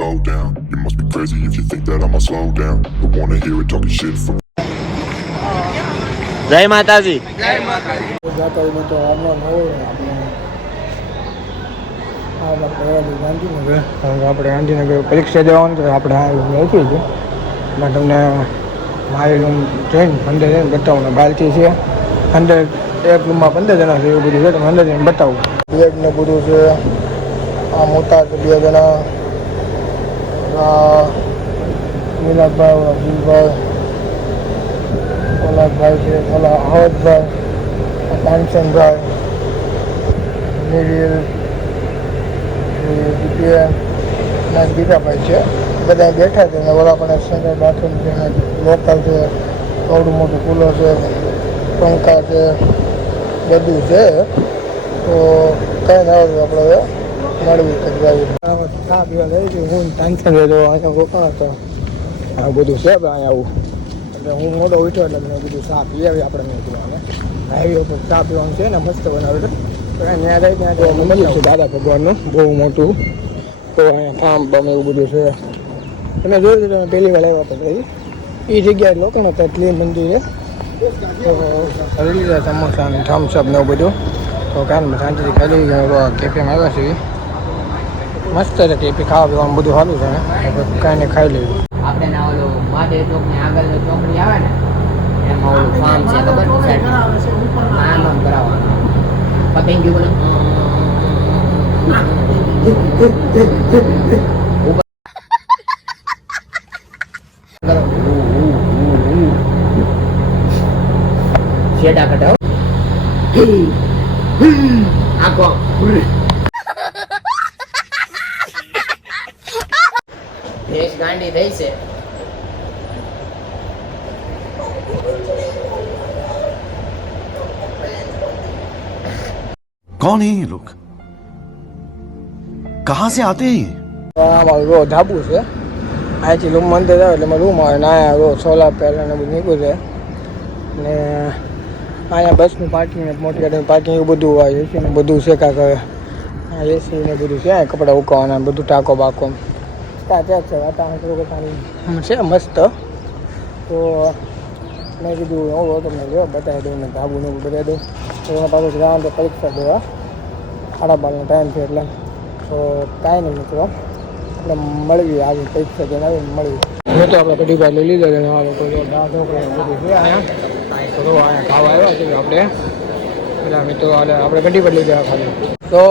go down. You must be crazy if you think that I'ma slow down. Don't wanna hear it talking shit from જય માતાજી. જાતા હોય તો આમનો ન આપણે. ગાંધીનગર. આપણે ગાંધીનગર પરીક્ષા દેવાનું તો આપણે આ છે. એમાં તમને મારી રૂમ જઈને પંદર જઈને બતાવું બાલટી છે. અંદર એક રૂમમાં પંદર જણા છે એવું બધું છે. તમે અંદર જઈને બતાવું. બેડ ને બધું છે. આ મોટા બે જણા. આ મિલાદભાઈ ઓલા જીલભાઈ ઓલા ભાઈ છે ઓલા અવધભાઈ કાંચનભાઈ નિરિલ દીપિયા ના બીજા ભાઈ છે. બધા બેઠા છે ને ઓલા પણ સ્ટેન્ડર્ડ બાથરૂમ છે લોકલ છે થોડું મોટું કુલર છે, પંખા છે, બધું છે. તો કંઈ ના આપણે મળવી કરી ચા પીવા લઈ ગયું હું ટેન્શન લેતો અહીંયા રોકાણ હતો આ બધું છે અહીંયા આવું એટલે હું મોટો ઉઠ્યો એટલે મને બધું ચા પી આવી આપણે મેં કીધું હાઈવે ઉપર ચા પીવાનું છે ને મસ્ત બનાવ્યું છે તો અહીંયા રહી ત્યાં મંદિર છે દાદા ભગવાનનું બહુ મોટું તો અહીંયા ફાર્મ બમ એવું બધું છે તમે જોયું તમે પહેલી વાર આવ્યા પછી એ જગ્યાએ લોકોને ક્લીન મંદિરે લીધા સમોસા અને થમ્સઅપ ને એવું બધું તો કાંઈ શાંતિથી ખાલી કેફેમાં આવ્યા છીએ. મસ્ત છે કેફી ખાવા પીવાનું બધું સારું છે ને કાંઈ ખાઈ લેવું આપણે ના ઓલો મહાદેવ ચોકની આગળ ચોકડી આવે ને, એમાં ઓલું ફાર્મ છે, ખબર? આમ કરાવવાનું. પતંગ ગયું બોલે શેડા કટાવ આખો कहां से आते हैं ये આ મારું રો ધાબુ છે અહીંથી રૂમ અંદર આવે એટલે મારું રૂમ આવે ને અહીંયા રો સોલાર પહેલાં ને બધું નીકળ્યું છે ને અહીંયા બસનું પાર્કિંગ ને મોટી ગાડીનું પાર્કિંગ એવું બધું હોય એસી ને બધું છે કાંક આ એસી ને બધું છે અહીંયા કપડાં ઉકાવાના બધું ટાંકો બાકો ત્યાં ત્યાં છે વાતાવરણ થોડુંક પાણી છે મસ્ત તો મેં કીધું હું તમને લ્યો બતાવી દઉં ને ધાબુ ને એવું બતાવી દઉં તો એના પાછળ જવાનું તો પરીક્ષા દેવા સાડા બારનો ટાઈમ છે એટલે તો કાંઈ નહીં મિત્રો. એટલે મળીએ આવી જઈને આવીને મળીએ મેં તો આપણે વાર લઈ લીધો છે આ લોકો અહીંયા ખાવા આવ્યા છે આપણે. બધા મિત્રો આપણે ઘડી પર લીધા ખાલી. તો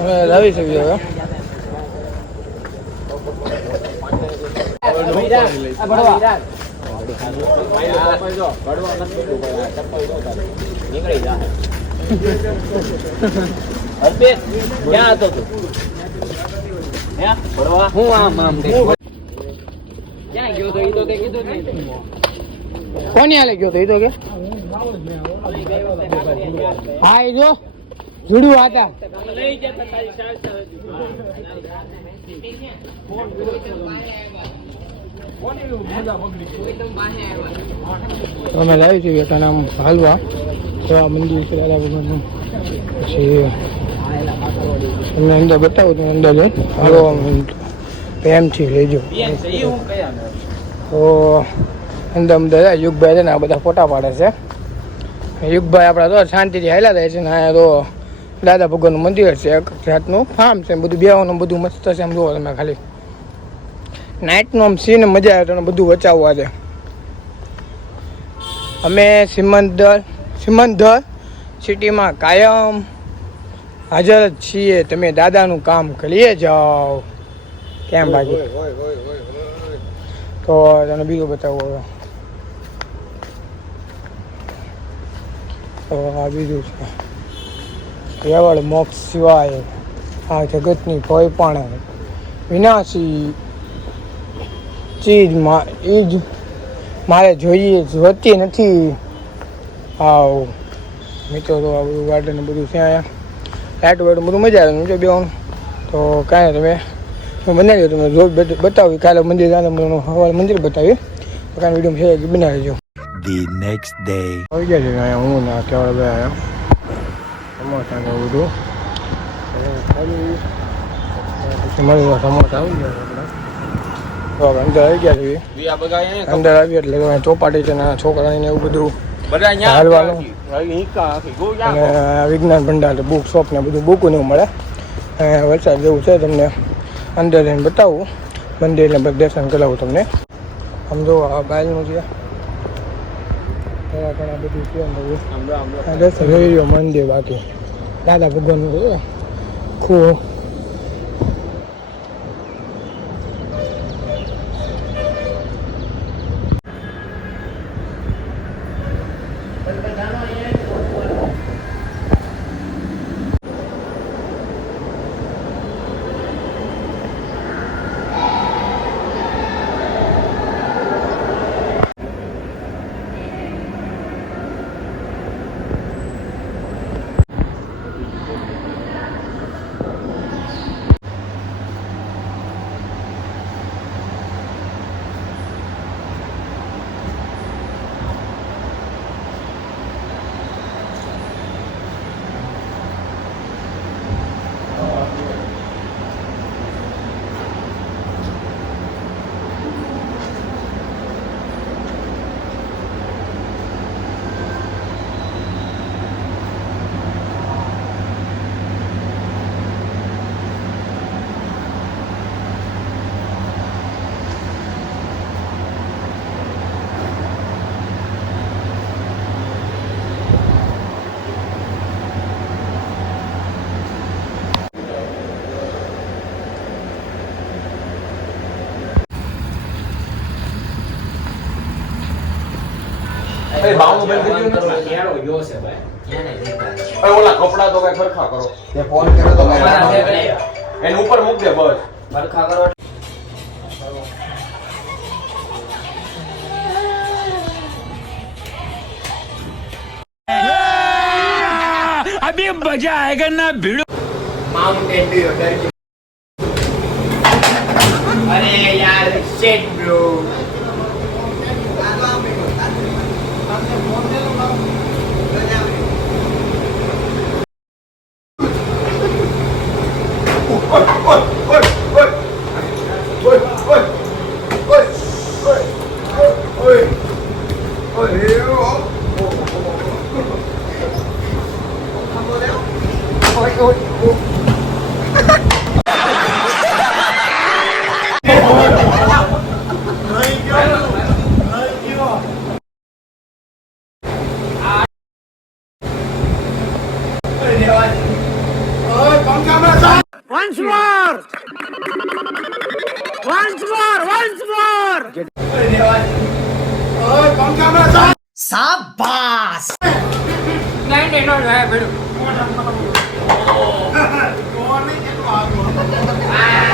અમે લાવી શકીએ હવે. નીકળી જા અલ્પેશ ક્યાં હતો તું? હું? આમ આમ ક્યાં ગયો તો? ઈ તો કીધું નહીં. કોની હાલે ગયો તો? એ તો કે? હા એ જો. જુડું હતા અમે લાવી છીએ બેટા નામ હાલવા. તો આ મંદિર છે દાદા ભગવાનનું. પછી તમને અંદર બતાવું તો અંદર જઈ. પ્રેમથી લેજો તો અંદર અંદર યુગભાઈ છે ને આ બધા ફોટા પાડે છે. યુગભાઈ આપણા તો શાંતિથી હાલ્યા થાય છે ને અહીંયા તો દાદા ભગવાનનું મંદિર છે, એક જાતનું ફાર્મ છે બધું બેવાનું બધું મસ્ત છે, એમ જોવો તમે ખાલી. નાઇટનું આમ સીન મજા આવે તો બધું વચાવવા છે. અમે સિમંદર સિમંદર સિટીમાં કાયમ હાજર જ છીએ. તમે દાદાનું કામ કરીએ જાઓ. કેમ બાકી? તો તને બીજું બતાવું હવે. તો આ બીજું છે. કેવળ મોક્ષ સિવાય આ જગતની કોઈ પણ વિનાશી ચીજ એ જ મારે જોઈએ જોતી નથી. આવ. મિત્રો તો આ બધું ગાર્ડન બધું છે અહીંયા. લાઇટ વાઇટ બધું મજા આવે નીચે બેવાનું. તો કાંઈ તમે હું બનાવી તમે જો બતાવી. કાલે મંદિર જાને તમને સવારે મંદિર બતાવી. કાંઈ વીડિયો છે બનાવી દેજો. The next day. આવી ગયા છે અહીંયા હું ના કેવળ બે આવ્યા સમોસા ને એવું બધું. પછી મળી સમોસા. આવી ગયા આપણે અંદર આવી ગયા અહીંયા અંદર આવી એટલે ચોપાટી છે ને છોકરાને એવું બધું. હાલવાનું. અને વિજ્ઞાન ભંડાર બુક શોપ ને બધું બુકું ને મળે. વલસાડ જેવું છે તમને અંદર જઈને બતાવું. મંદિરને દર્શન કરાવું તમને. આમ જો આ બાયલનું છે. થોડા ઘણા બધું છે દર્શન જોઈ રહ્યો મંદિર બાકી. દાદા ભગવાનનું ખૂબ અરે બાવનું બંધ કરી દો ને. કેળો ગયો છે ભાઈ એને દેખાય અરે ઓલા કપડા તો કઈ ખરખા કરો તે ફોન કર્યો તો તમારા છે મારા કઈ એની ઉપર મૂક દે બસ બરખા કરો अभी मजा आएगा ना भिड़ो માઉન્ટેન ડ્યુ ડર અરે યાર શેટ bro once once more once more. નહીં નહીં નો હે ભેડું એક દિવસ ત્યાં લાગે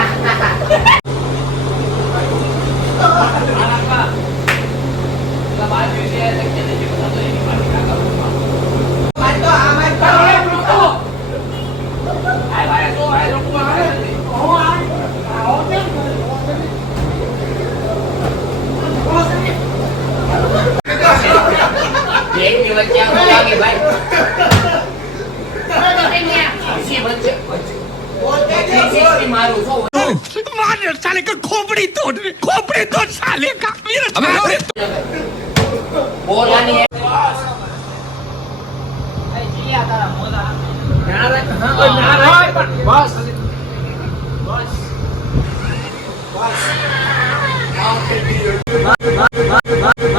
વચ્ચે વચ્ચે મારું શું मार साले का खोपड़ी तोड़ खोपड़ी तोड़ साले का मेरा साले બોલાની બસ હવે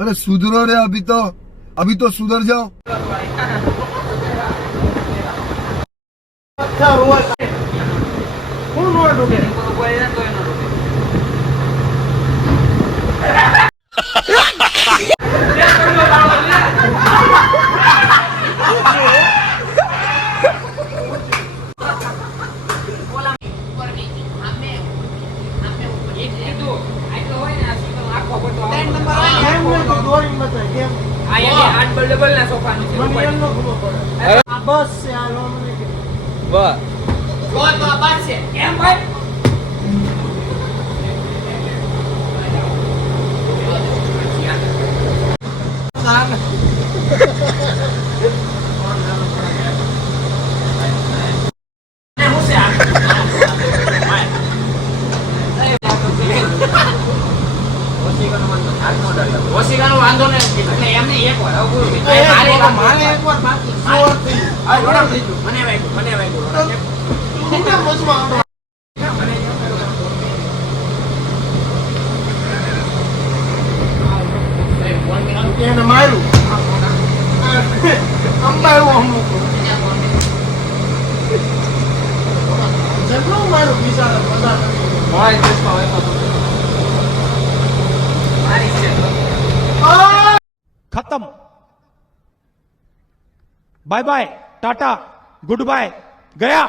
अरे सुधरो रे अभी तो अभी तो सुधर जाओ कौन रोड हो गया એને માર્યું. અંબાયું અમુક. જેટલું મારું બિચારા બધા ભાઈ ખતમ. Bye bye tata goodbye ગયા.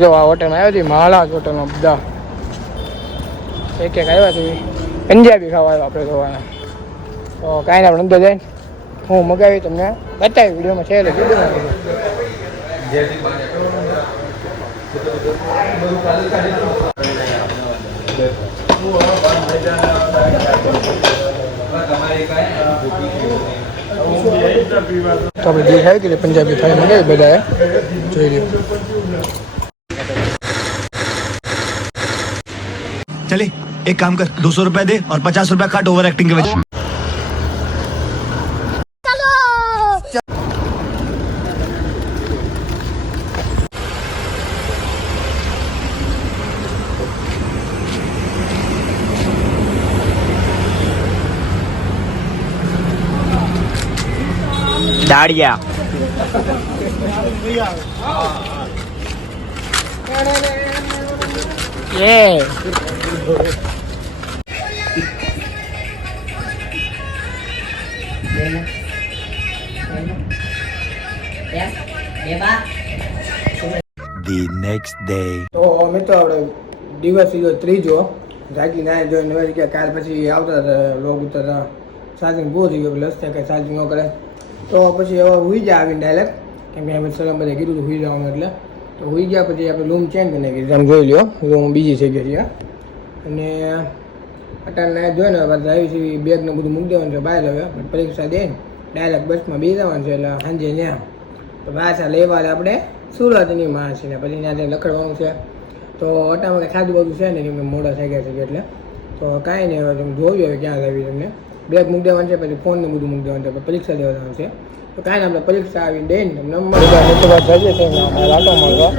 જો આ હોટલમાં આવ્યા હતી મહારાજ હોટલમાં બધા. એક એક આવ્યા છે પંજાબી ખાવા આવ્યા આપણે જોવાના. તો કાંઈ ના આપણે અંદર જઈને હું મગાવી તમને. બતાવી વિડીયોમાં છે એટલે કીધું ના તો આપણે જે ખાઈ કે પંજાબી થાળી મગાવી બધાએ જોઈ લ્યો चले एक काम कर दो सौ रुपया दे और पचास रुपया काट ओवर एक्टिंग के वजह દાડિયા Yeah. the next day. તો મિત્રો આપણે દિવસ સીધો ત્રીજો જાગી ના જોઈને કે કાલ પછી આવતા હતા લોક ઉતરતા. ચાર્જિંગ બહુ થઈ ગયું પ્લસ કંઈ ચાર્જિંગ ન કરે તો પછી હવે હુઈ જાય આવીને ડાયરેક્ટ કેમ કે અમે સલમ બધા કીધું હુઈ જવાનું એટલે. તો હુઈ ગયા પછી આપણે રૂમ ચેન્જ કરી નાખી તમે જોઈ લો રૂમ બીજી જગ્યાએ છે અને અટાણે જોઈ ને પાછા આવી છે બેગ ને બધું મૂકી દેવાનું છે બહાર હવે. પરીક્ષા દે ડાયરેક્ટ બસમાં બી જવાનું છે એટલે સાંજે ત્યાં તો પાછા લેવા આપણે સુરતની માણસીને. પછી ત્યાં લખડવાનું છે. તો અટામાં ખાધું બધું છે ને, કેમ મોડા થઈ ગયા છે એટલે. તો કાંઈ નહીં, હવે તમે જોયું હવે ક્યાં લાવી તમને બેગ મૂકી દેવાનું છે પછી ફોન ને બધું મૂકી દેવાનું છે પરીક્ષા દેવાનું છે. તો કાંઈ નહીં આપણે પરીક્ષા આવી દઈને તમને મિત્રો છે મળવા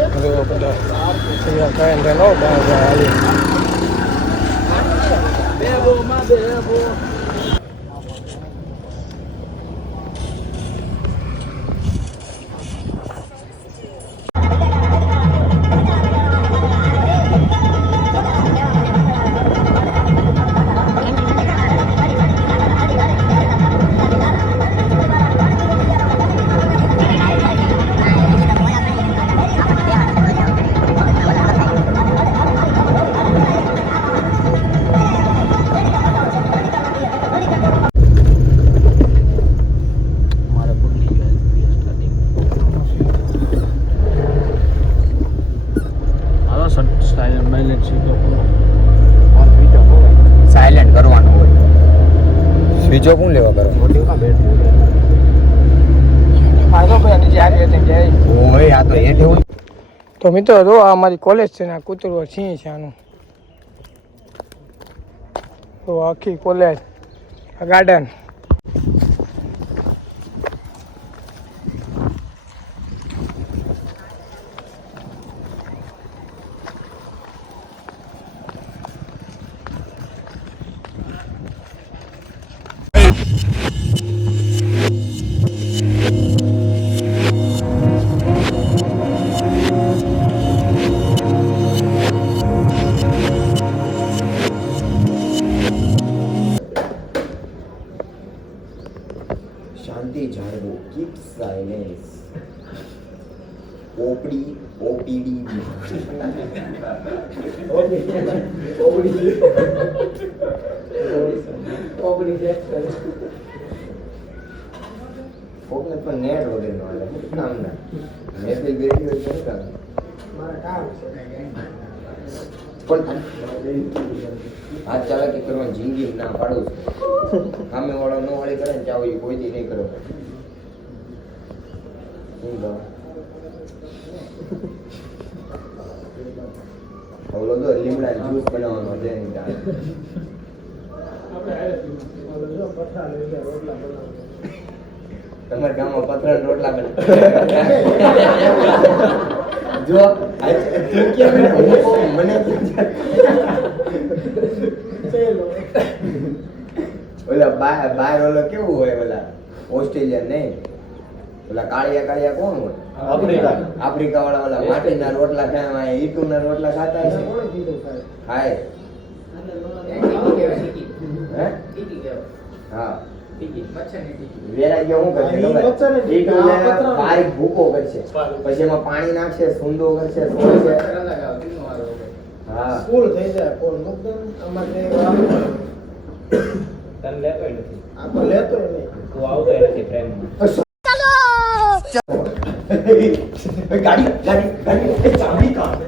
તો મિત્રો, જો આ અમારી કોલેજ છે ને, આ કૂતરો સિંહ છે આનું. તો આખી કોલેજ આ ગાર્ડન કોકને પણ નેટ વગર નો હાલે નામ ના નેટ બી બેઠી હોય તો કામ પણ હાથ ચાલાકી કરવાની જિંદગી ના પાડું છું સામે વાળો નો વાળી કરે ને ચાવ એ કોઈ દી નહીં કરો શું? ઓલો તો લીમડા જ્યુસ બનાવવાનો છે એની જાણ. તમારા ગામમાં પતરા રોટલા બને જો તું મને ઓલા બાય બાર ઓલો કેવું હોય ઓલા ઓસ્ટ્રેલિયા નહીં ઓલા કાળિયા કાળિયા કોણ હોય? આફ્રિકા. આફ્રિકા. વાળા ઓલા માટીના રોટલા ખાય ઈટુના રોટલા ખાતા હશે? ખાય. હા? શું કરશે? બારીક ભૂકો કરશે. પછી એમાં પાણી નાખશે સૂંદો કરશે હા ફૂલ થઈ જાય ફૂલ મુકદમ અમારે તને લેતો નથી. લેતો નહીં. તું આવતો નથી પ્રેમમાં. ગાડી ગાડી ગાડી ચાબી કાઢ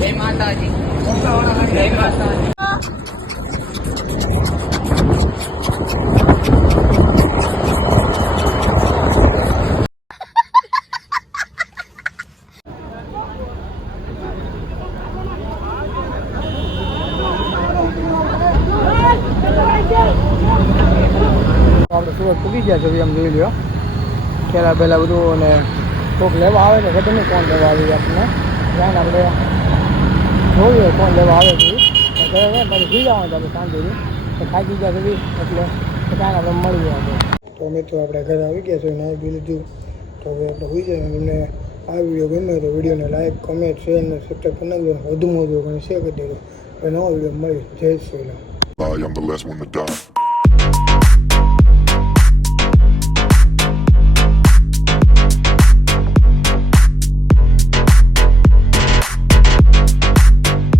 જય માતાજી. જય માતાજી આપણે સુરત પૂગી ગયા છે એમ જોઈ લ્યો ખેલા પહેલાં બધું અને કોઈક લેવા આવે છે, ખબર નહીં કોણ લેવા આવી આપણને ધ્યાન આપણે જોઈએ કોણ લેવા આવે છે. પછી સુઈ જવાનું આપણે એટલે ત્યાં આપણે મળી ગયા તો મિત્રો, આપણે ઘરે આવી ગયા છીએ નાઈ બી લીધું. તો હવે આપણે સુઈ જાય તમને તો વિડીયોને લાઈક કમેન્ટ શેર અને સબસ્ક્રાઈબ કરી નાખજો. વધુમાં વધુ મને શેર કરી વીડિયો મળી જય શ્રી રામ.